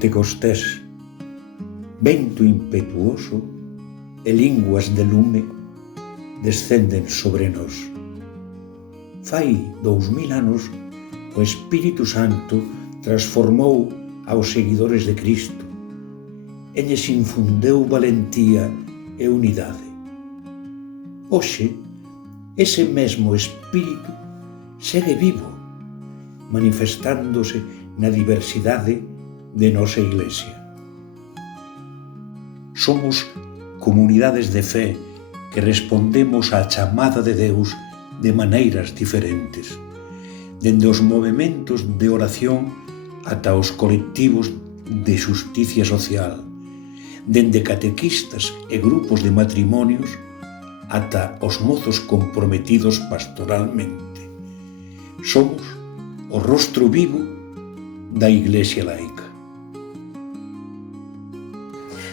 Pentecostés, vento impetuoso e linguas de lume descenden sobre nós. Fai 2000 anos o Espírito Santo transformou aos seguidores de Cristo e lles infundeu valentía e unidade. Hoxe, ese mesmo Espírito segue vivo, manifestándose na diversidade de nosa Iglesia. Somos comunidades de fe que respondemos á chamada de Deus de maneiras diferentes, dende os movementos de oración ata os colectivos de xusticia social, dende catequistas e grupos de matrimonios ata os mozos comprometidos pastoralmente. Somos o rostro vivo da Iglesia laica.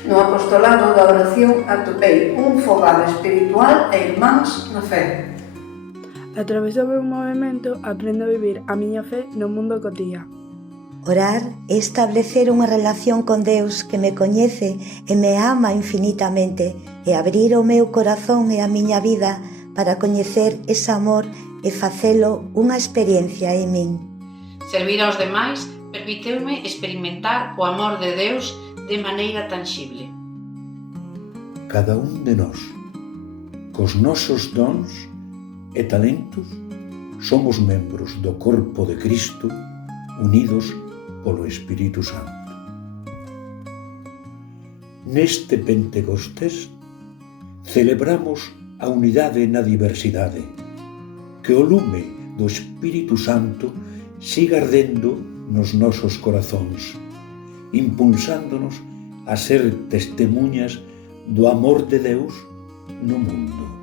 No apostolado da oración atopei un fogar espiritual e irmáns na fe. A través do meu movemento aprendo a vivir a miña fe no mundo cotía. Orar é establecer unha relación con Deus que me coñece e me ama infinitamente e abrir o meu corazón e a miña vida para coñecer ese amor e facelo unha experiencia en min. Servir aos demais permiteume experimentar o amor de Deus de maneira tangible. Cada un de nós, cos nosos dons e talentos, somos membros do corpo de Cristo unidos polo Espírito Santo. Neste Pentecostés celebramos a unidade na diversidade, que o lume do Espírito Santo siga ardendo nos nosos corazóns, impulsándonos a ser testemuñas do amor de Deus no mundo.